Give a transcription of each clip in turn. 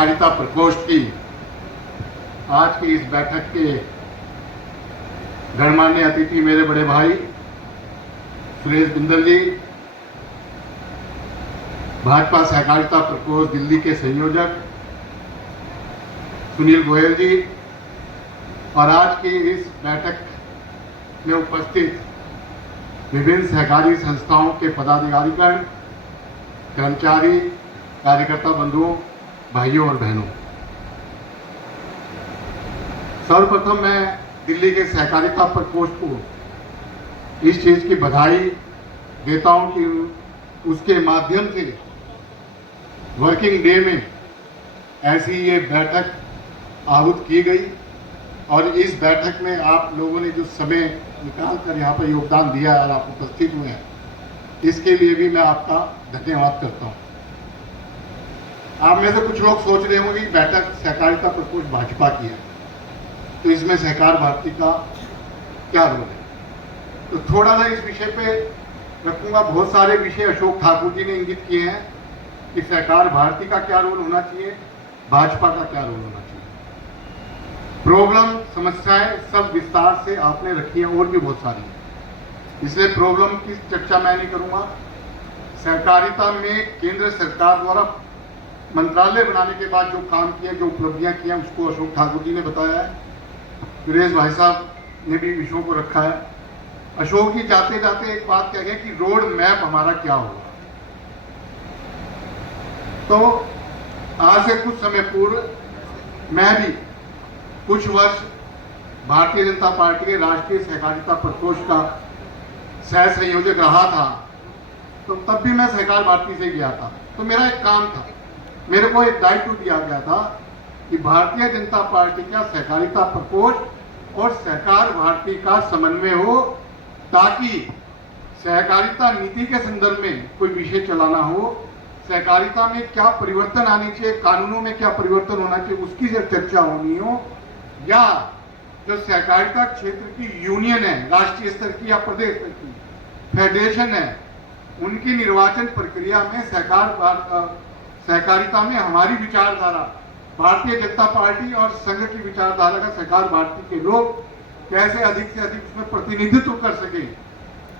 सहकारिता प्रकोष्ठ की आज की इस बैठक के गणमान्य अतिथि मेरे बड़े भाई सुरेश बिंदल जी, भाजपा सहकारिता प्रकोष्ठ दिल्ली के संयोजक सुनील गोयल जी और आज की इस बैठक में उपस्थित विभिन्न सहकारी संस्थाओं के पदाधिकारीगण, कर्मचारी, कार्यकर्ता बंधुओं, भाइयों और बहनों, सर्वप्रथम मैं दिल्ली के सहकारिता प्रकोष्ठ को इस चीज की बधाई देता हूं कि उसके माध्यम से वर्किंग डे में ऐसी ये बैठक आहूत की गई और इस बैठक में आप लोगों ने जो समय निकाल कर यहाँ पर योगदान दिया और आप उपस्थित हुए हैं, इसके लिए भी मैं आपका धन्यवाद करता हूँ। आप में से कुछ लोग सोच रहे होंगे कि बैठक सहकारिता प्रकोष्ठ भाजपा की है, तो इसमें सहकार भारती का क्या रोल है। तो थोड़ा सा इस विषय पे रखूंगा। बहुत सारे विषय अशोक ठाकुर जी ने इंगित किए हैं कि सहकार भारती का क्या रोल होना चाहिए, भाजपा का क्या रोल होना चाहिए। प्रॉब्लम, समस्याएं सब विस्तार से आपने रखी है और भी बहुत सारी है, इसलिए प्रॉब्लम की चर्चा मैं नहीं करूंगा। सहकारिता में केंद्र सरकार द्वारा मंत्रालय बनाने के बाद जो काम किया, जो उपलब्धियां की हैं, उसको अशोक ठाकुर जी ने बताया है, सुरेश भाई साहब ने भी विषयों को रखा है। अशोक जी जाते जाते एक बात कह गए कि रोड मैप हमारा क्या होगा। तो आज से कुछ समय पूर्व मैं भी कुछ वर्ष भारतीय जनता पार्टी के राष्ट्रीय सहकारिता प्रकोष्ठ का सह संयोजक रहा था, तो तब भी मैं सहकार भारती से गया था। तो मेरा एक काम था, मेरे को एक दायित्व दिया गया था कि भारतीय जनता पार्टी का सहकारिता प्रकोष्ठ और सहकार भारती का समन्वय हो, ताकि सहकारिता नीति के संदर्भ में कोई विषय चलाना हो, सहकारिता में क्या परिवर्तन आने चाहिए, कानूनों में क्या परिवर्तन होना चाहिए, उसकी जब चर्चा होनी हो, या जो सहकारिता क्षेत्र की यूनियन है, राष्ट्रीय स्तर की या प्रदेश स्तर की फेडरेशन है, उनकी निर्वाचन प्रक्रिया में सहकारिता में हमारी विचारधारा, भारतीय जनता पार्टी और संघ की विचारधारा का सहकार भारती के लोग कैसे अधिक से अधिक उसमें प्रतिनिधित्व कर सके।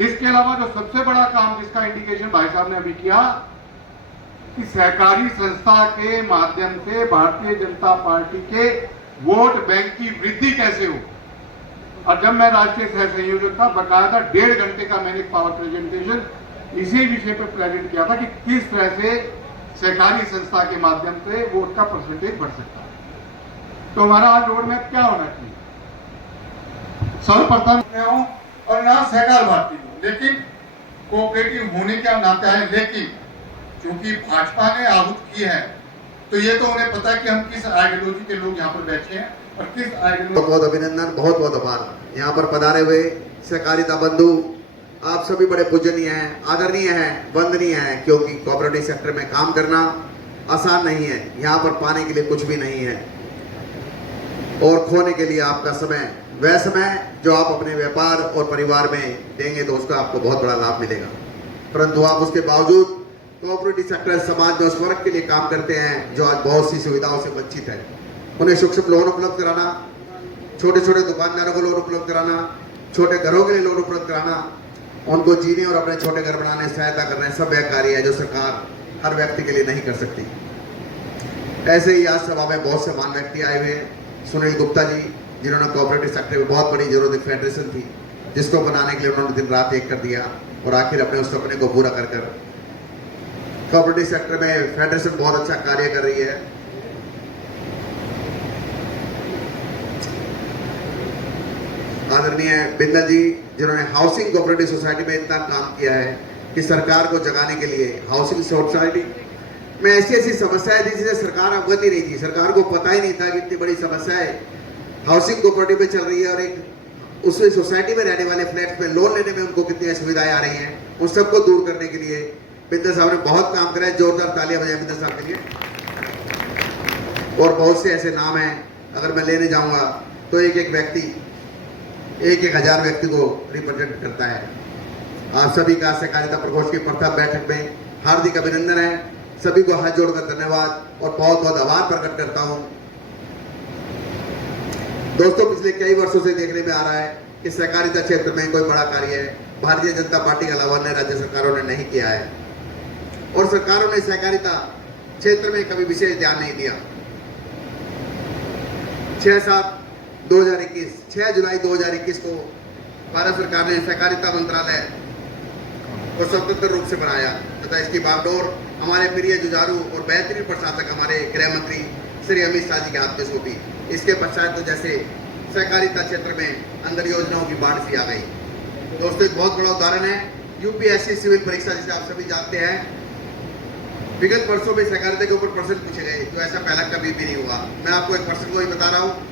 इसके अलावा जो सबसे बड़ा काम जिसका इंडिकेशन भाई साहब ने अभी किया कि सहकारी संस्था के माध्यम से भारतीय जनता पार्टी के वोट बैंक की वृद्धि कैसे हो। और जब मैं राष्ट्रीय सह संयोजक था, बकायदा 1.5 घंटे का मैंने पावर प्रेजेंटेशन इसी विषय पर प्रेजेंट किया था कि किस तरह से सहकारी संस्था के माध्यम से वोट का परसेंटेज बढ़ सकता है। तो हमारा आज रोड मैप क्या होना चाहिए। सर्वप्रथम हो और ना सहकार भारती हो, लेकिन कोऑपरेटिव होने के नाते आए, लेकिन क्योंकि भाजपा ने आहूत की है तो ये तो उन्हें पता है कि हम किस आइडियोलॉजी के लोग यहाँ पर बैठे हैं और किस आइडियोलॉजी। बहुत बहुत अभिनंदन, बहुत बहुत आभार। यहाँ पर पधारे हुए सहकारिता बंधु, आप सभी बड़े पूजनीय हैं, आदरणीय हैं, वंदनीय हैं, क्योंकि कोऑपरेटिव सेक्टर में काम करना आसान नहीं है। यहाँ पर पाने के लिए कुछ भी नहीं है और खोने के लिए आपका समय, वह समय जो आप अपने व्यापार और परिवार में देंगे तो उसका आपको बहुत बड़ा लाभ मिलेगा। परंतु आप उसके बावजूद कोऑपरेटिव सेक्टर समाज में उस वर्ग के लिए काम करते हैं जो आज बहुत सी सुविधाओं से वंचित है। उन्हें सूक्ष्म लोन उपलब्ध कराना, छोटे छोटे दुकानदारों को लोन उपलब्ध कराना, छोटे घरों के लिए लोन उपलब्ध कराना, उनको जीने और अपने छोटे घर बनाने सहायता करना, सब वह कार्य है जो सरकार हर व्यक्ति के लिए नहीं कर सकती। ऐसे ही आज सभा में बहुत से महान व्यक्ति आए हुए हैं। सुनील गुप्ता जी, जिन्होंने कोऑपरेटिव सेक्टर में बहुत बड़ी जरूरत फेडरेशन थी जिसको बनाने के लिए उन्होंने दिन रात एक कर दिया और आखिर अपने उस सपने को पूरा कर कर कोऑपरेटिव सेक्टर में फेडरेशन बहुत अच्छा कार्य कर रही है। आदरणीय बिंदल जी, जिन्होंने हाउसिंग कोऑपरेटिव सोसाइटी में इतना काम किया है कि सरकार को जगाने के लिए हाउसिंग सोसाइटी में ऐसी ऐसी समस्याएं थी जिसे सरकार अवगत ही नहीं थी। सरकार को पता ही नहीं था कि इतनी बड़ी समस्याएं हाउसिंग कोऑपरेटिव में चल रही है और एक उस सोसाइटी में रहने वाले फ्लैट में लोन लेने में उनको कितनी असुविधाएं आ रही हैं, उन सबको दूर करने के लिए बिंदल साहब ने बहुत काम करा है। जोरदार तालियां बजाएं बिंदल साहब के लिए। और बहुत से ऐसे नाम हैं, अगर मैं लेने जाऊंगा तो एक एक व्यक्ति 1,000 व्यक्ति को रिप्रेजेंट करता है। आप सभी का सहकारिता प्रकोष्ठ की प्रथम बैठक में हार्दिक अभिनंदन है। सभी को हाथ जोड़कर धन्यवाद और बहुत बहुत आभार प्रकट करता हूं। दोस्तों, पिछले कई वर्षों से देखने में आ रहा है कि सहकारिता क्षेत्र में कोई बड़ा कार्य भारतीय जनता पार्टी के अलावा अन्य राज्य सरकारों ने नहीं किया है और सरकारों ने सहकारिता क्षेत्र में कभी विशेष ध्यान नहीं दिया। 6 जुलाई 2021 को भारत सरकार ने सहकारिता मंत्रालय को स्वतंत्र रूप से बनाया तथा इसकी बागडोर हमारे प्रिय जुझारू और बेहतरीन प्रशासक हमारे गृह मंत्री श्री अमित शाह जी के हाथ में सौंपी। इसके पश्चात तो जैसे सहकारिता क्षेत्र में अंदर योजनाओं की बाढ़ सी आ गई। दोस्तों, एक बहुत बड़ा उदाहरण है यूपीएससी सिविल परीक्षा, जिसे आप सभी जानते हैं। विगत वर्षों में सहकारिता के ऊपर प्रश्न पूछे गए, जो ऐसा पहला कभी भी नहीं हुआ। मैं आपको एक प्रश्न को ही बता रहा हूँ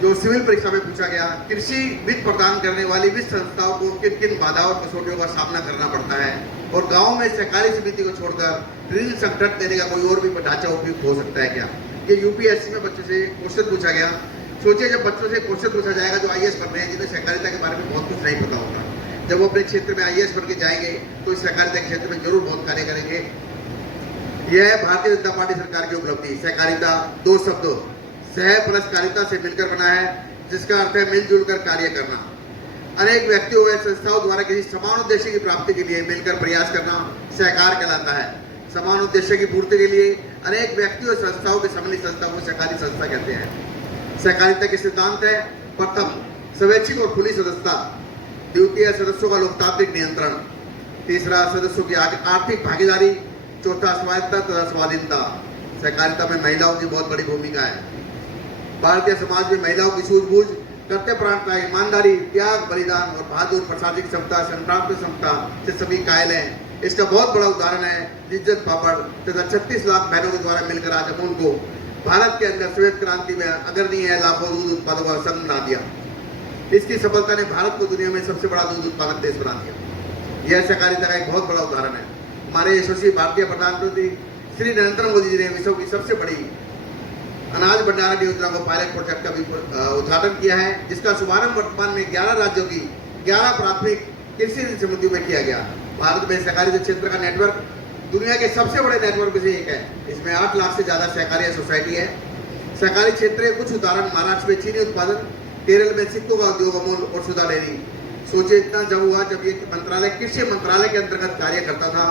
जो सिविल परीक्षा में पूछा गया। कृषि वित्त प्रदान करने वाली वित्त संस्थाओं को किन किन बाधाओं और कसौटियों का सामना करना पड़ता है और गाँव में सहकारी समिति को छोड़कर ऋण संकट देने का कोई और भी ढांचा उपयुक्त हो सकता है क्या? ये यूपीएससी में बच्चों से क्वेश्चन पूछा गया। सोचिए, जब बच्चों से क्वेश्चन पूछा जाएगा जो आईएएस बन रहे हैं, जिन्हें सहकारिता के बारे में बहुत कुछ नहीं पता होगा, जब वो अपने क्षेत्र में आईएएस बन के जाएंगे तो इस सहकारिता के क्षेत्र में जरूर बहुत कार्य करेंगे। यह है भारतीय जनता पार्टी सरकार की उपलब्धि। सहकारिता दो शब्दों सह प्लस कारिता से मिलकर बना है, जिसका अर्थ है मिलजुल कर कार्य करना। अनेक व्यक्तियों व संस्थाओं द्वारा किसी समान उद्देश्य की प्राप्ति के लिए मिलकर प्रयास करना सहकार कहलाता है। समान उद्देश्य की पूर्ति के लिए अनेक व्यक्तियों और संस्थाओं के सम्मिलित संस्था को सहकारी संस्था कहते हैं। सहकारिता के सिद्धांत है, प्रथम स्वैच्छिक और खुली सदस्यता, द्वितीय सदस्यों का लोकतांत्रिक नियंत्रण, तीसरा सदस्यों की आर्थिक भागीदारी, चौथा स्वायत्तता तथा स्वाधीनता। सहकारिता में महिलाओं की बहुत बड़ी भूमिका है। भारतीय समाज में महिलाओं की सूझबूझ, कर्तव्यपरायणता, ईमानदारी, त्याग, बलिदान और बहादुर प्रशासनिक क्षमता, संगठनात्मक क्षमता से सभी कायल हैं। इसका बहुत बड़ा उदाहरण है इज्जत पापड़ तथा 36 लाख बहनों के द्वारा मिलकर आज अमूल को भारत के अंदर श्वेत क्रांति में अग्रणी लाखों दूध उत्पादकों का संघ बना दिया। इसकी सफलता ने भारत को दुनिया में सबसे बड़ा दूध उत्पादक देश बना दिया। यह सहकारिता का एक बहुत बड़ा उदाहरण है। हमारे यशस्वी भारतीय प्रधानमंत्री श्री नरेंद्र मोदी जी ने विश्व की सबसे बड़ी अनाज भंडारण योजना को पायलट प्रोजेक्ट का भी उद्घाटन किया है, जिसका शुभारंभ वर्तमान में 11 राज्यों की 11 प्राथमिक कृषि ऋण समितियों में किया गया। भारत में सहकारी क्षेत्र का नेटवर्क दुनिया के सबसे बड़े नेटवर्क में से एक है। इसमें 8 लाख से ज्यादा सहकारी सोसाइटी है। सहकारी क्षेत्र के कुछ उदाहरण महाराष्ट्र में चीनी उत्पादन, केरल में सिक्कों का उद्योग, अमूल और सुधा डेयरी। सोचिए, इतना जब हुआ जब ये मंत्रालय कृषि मंत्रालय के अंतर्गत कार्य करता था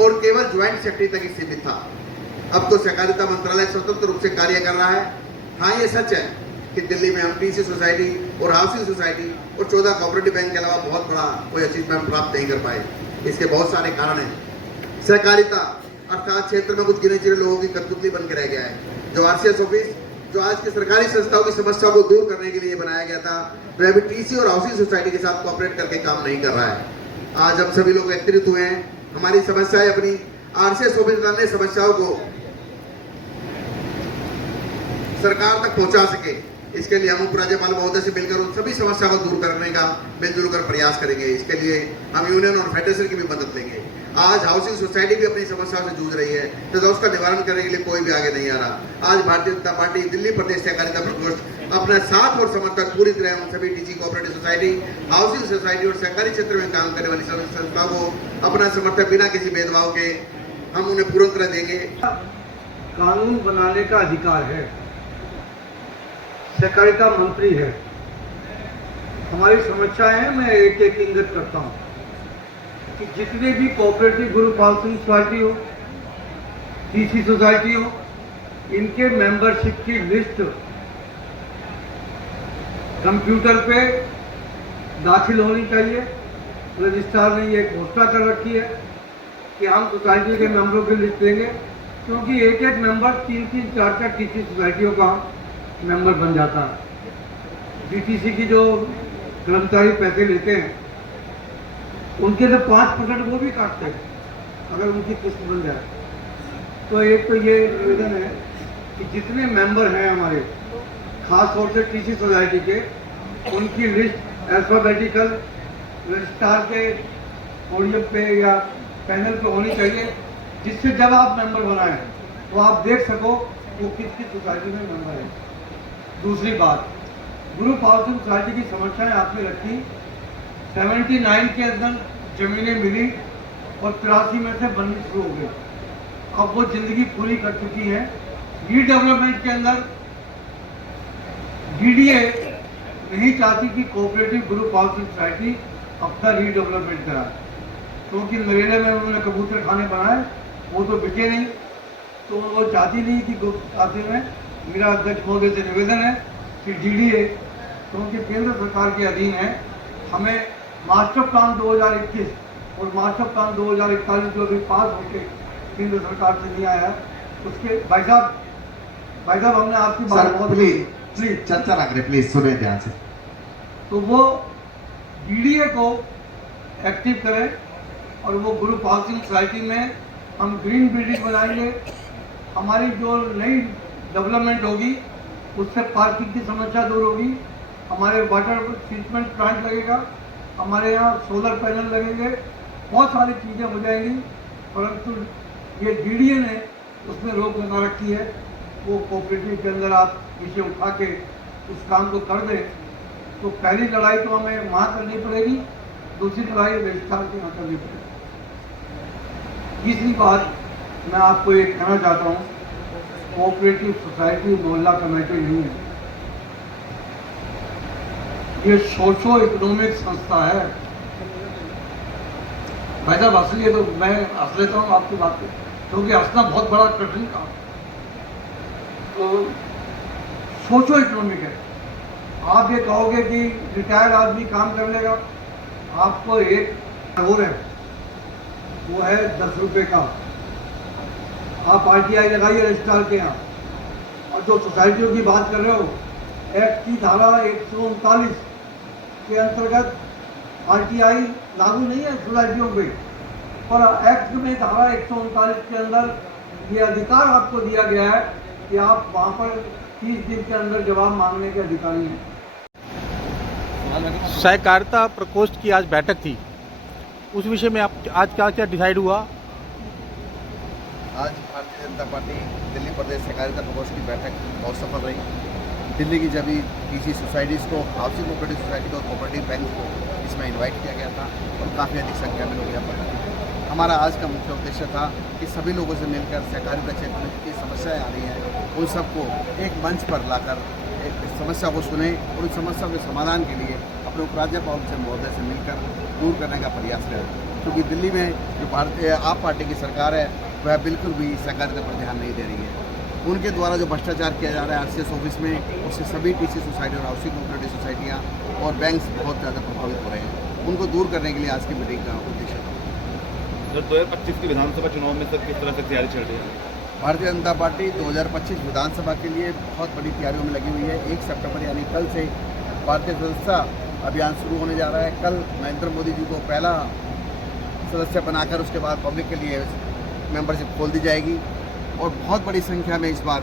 और केवल ज्वाइंट सेक्रेटरी तक ही सीमित था। अब तो सहकारिता मंत्रालय स्वतंत्र रूप से कार्य कर रहा है। हाँ, ये सच है कि दिल्ली में हम टीसी सोसाइटी और हाउसिंग सोसाइटी और 14 कोऑपरेटिव बैंक के अलावा बहुत बड़ा कोई अचीवमेंट प्राप्त नहीं कर पाए। इसके बहुत सारे कारण हैं। सहकारिता अर्थात क्षेत्र में कुछ गिने चुने लोगों की कठपुतली बन के रह गया है। जो आरसीएस ऑफिस, जो आज की सरकारी संस्थाओं की समस्या को दूर करने के लिए बनाया गया था, वह अभी टीसी और हाउसिंग सोसाइटी के साथ कोऑपरेट करके काम नहीं कर रहा है। आज हम सभी लोग एकत्रित हुए हैं हमारी समस्याएं अपनी आरसीएस ऑफिस अन्य समस्याओं को सरकार तक पहुंचा सके। इसके लिए हम उपराज्यपाल महोदय से मिलकर उन सभी समस्या को दूर करने का मिलजुल कर प्रयास करेंगे। इसके लिए हम यूनियन और फेडरेशन की भी मदद लेंगे। आज हाउसिंग सोसाइटी भी अपनी समस्याओं से जूझ रही है, तथा उसका निवारण करने के लिए कोई भी आगे नहीं आ रहा। आज भारतीय जनता पार्टी दिल्ली प्रदेश सहकारिता प्रकोष्ठ अपना साथ और समर्थन पूरी तरह उन सभी TC cooperative society, housing society और सहकारी क्षेत्र में काम करने वाली सभी संस्थाओं को अपना समर्थन बिना किसी भेदभाव के हम उन्हें पूर्ण तरह देंगे। कानून बनाने का अधिकार है, सहकारिता मंत्री है। हमारी समस्याएं हैं, मैं एक एक इंगित करता हूं कि जितने भी कोऑपरेटिव ग्रुप, हाउसिंग सोसाइटी हो, टीसी सोसाइटी हो, इनके मेंबरशिप की लिस्ट कंप्यूटर पे दाखिल होनी चाहिए। रजिस्ट्रार ने ये घोषणा कर रखी है कि हम सोसाइटी के मेंबरों की लिस्ट देंगे, क्योंकि एक एक मेंबर 3-3, 4-4 टीसी सोसाइटियों का मेंबर बन जाता है। डीटीसी की जो कर्मचारी पैसे लेते हैं उनके से 5% वो भी काटते हैं अगर उनकी किस्त बन जाए। तो एक तो ये निवेदन है कि जितने मेंबर हैं हमारे, खास तौर से टीसी सोसाइटी के, उनकी लिस्ट अल्फाबेटिकल रजिस्ट्रार के पोडियम पे या पैनल पे होनी चाहिए, जिससे जब आप मेंबर बनाएं तो आप देख सको वो किस किस सोसाइटी में मेंबर है। दूसरी बात, ग्रुप हाउसिंग सोसाइटी की समस्याएं आपने रखी। 79 के अंदर जमीनें मिली और 83 में से बननी शुरू हो गई। अब वो जिंदगी पूरी कर चुकी हैं। रीडेवलपमेंट के अंदर डीडीए नहीं चाहती कि कोऑपरेटिव ग्रुप हाउसिंग सोसाइटी अपना रीडेवलपमेंट कराए, क्योंकि नरेले में उन्होंने कबूतर खाने बनाए, वो तो बिके नहीं, तो वो चाहती नहीं थी गुप्त खाते में। मेरा अध्यक्ष महोदय से निवेदन है कि डीडीए, क्योंकि केंद्र सरकार के अधीन है, हमें मास्टर प्लान 2021 और मास्टर प्लान 2041 जो अभी पास होकर केंद्र सरकार से नहीं आया है, उसके भाई साहब हमने आपकी बात बहुत प्लीज चर्चा ना करें, प्लीज सुने ध्यान से। तो वो डीडीए को एक्टिव करें और वो ग्रुप हाउसिंग सोसाइटी में हम ग्रीन बिल्डिंग बनाएंगे। हमारी जो नई डेवलपमेंट होगी उससे पार्किंग की समस्या दूर होगी, हमारे वाटर ट्रीटमेंट प्लांट लगेगा, हमारे यहाँ सोलर पैनल लगेंगे, बहुत सारी चीज़ें हो जाएंगी। परंतु ये डीडीए ने उसमें रोक लगा रखी है। वो कोऑपरेटिव के अंदर आप इसे उठा के उस काम को कर दें तो पहली लड़ाई तो हमें वहाँ करनी पड़ेगी, दूसरी लड़ाई रजिस्ट्रार के यहाँ करनी पड़ेगी। तीसरी बात मैं आपको ये कहना चाहता हूँ, कोऑपरेटिव सोसाइटी मोहल्ला कमेटी नहीं है, ये सोशो इकोनॉमिक संस्था है। भाई साहब हंस लिए तो मैं हंस लेता हूँ आपकी बात पे, क्योंकि हंसना बहुत बड़ा कठिन काम। तो सोशो इकोनॉमिक है। आप ये कहोगे कि रिटायर्ड आदमी काम कर लेगा, आपको एक और है, वो है 10 रुपये का। आप RTI लगाइए रजिस्ट्रार के यहाँ। और जो सोसाइटियों की बात कर रहे हो, एक्ट की धारा 139 के अंतर्गत RTI लागू नहीं है सोसाइटियों पे, पर एक्ट में धारा 139 के अंदर ये अधिकार आपको दिया गया है कि आप वहाँ पर 30 दिन के अंदर जवाब मांगने के अधिकारी हैं। सहकारिता प्रकोष्ठ की आज बैठक थी, उस विषय में आप आज क्या क्या डिसाइड हुआ? आज भारतीय जनता पार्टी दिल्ली प्रदेश सहकारिता प्रकोष्ठ की बैठक बहुत सफल रही। दिल्ली की जब किसी सोसाइटीज़ को, हाउसिंग कोऑपरेटिव सोसाइटी को, कोऑपरेटिव बैंक को इसमें इनवाइट किया गया था और काफ़ी अधिक संख्या में लोग यहाँ पर। हमारा आज का मुख्य उद्देश्य था कि सभी लोगों से मिलकर सहकारिता क्षेत्र में जितनी समस्याएं आ रही हैं उन सबको एक मंच पर लाकर एक समस्या को सुने और उन समस्या के समाधान के लिए अपने उपराज्यपाल से महोदय से मिलकर दूर करने का प्रयास करें। क्योंकि दिल्ली में जो भारतीय आप पार्टी की सरकार है वह बिल्कुल भी सहकारिता पर ध्यान नहीं दे रही है। उनके द्वारा जो भ्रष्टाचार किया जा रहा है RCS ऑफिस में, उससे सभी TC सोसाइटी और हाउसिंग कोऑपरेटिव सोसाइटियाँ और बैंक्स बहुत ज़्यादा प्रभावित हो रहे हैं। उनको दूर करने के लिए आज की मीटिंग का उद्देश्य था। सर 2025 की विधानसभा चुनाव में सर किस तरह से तैयारी चल रही है? भारतीय जनता पार्टी 2025 विधानसभा के लिए बहुत बड़ी तैयारियों में लगी हुई है। 1 सितंबर यानी कल से भारतीय सदस्यता अभियान शुरू होने जा रहा है। कल नरेंद्र मोदी जी को पहला सदस्य बनाकर उसके बाद पब्लिक के लिए मेंबरशिप खोल दी जाएगी और बहुत बड़ी संख्या में इस बार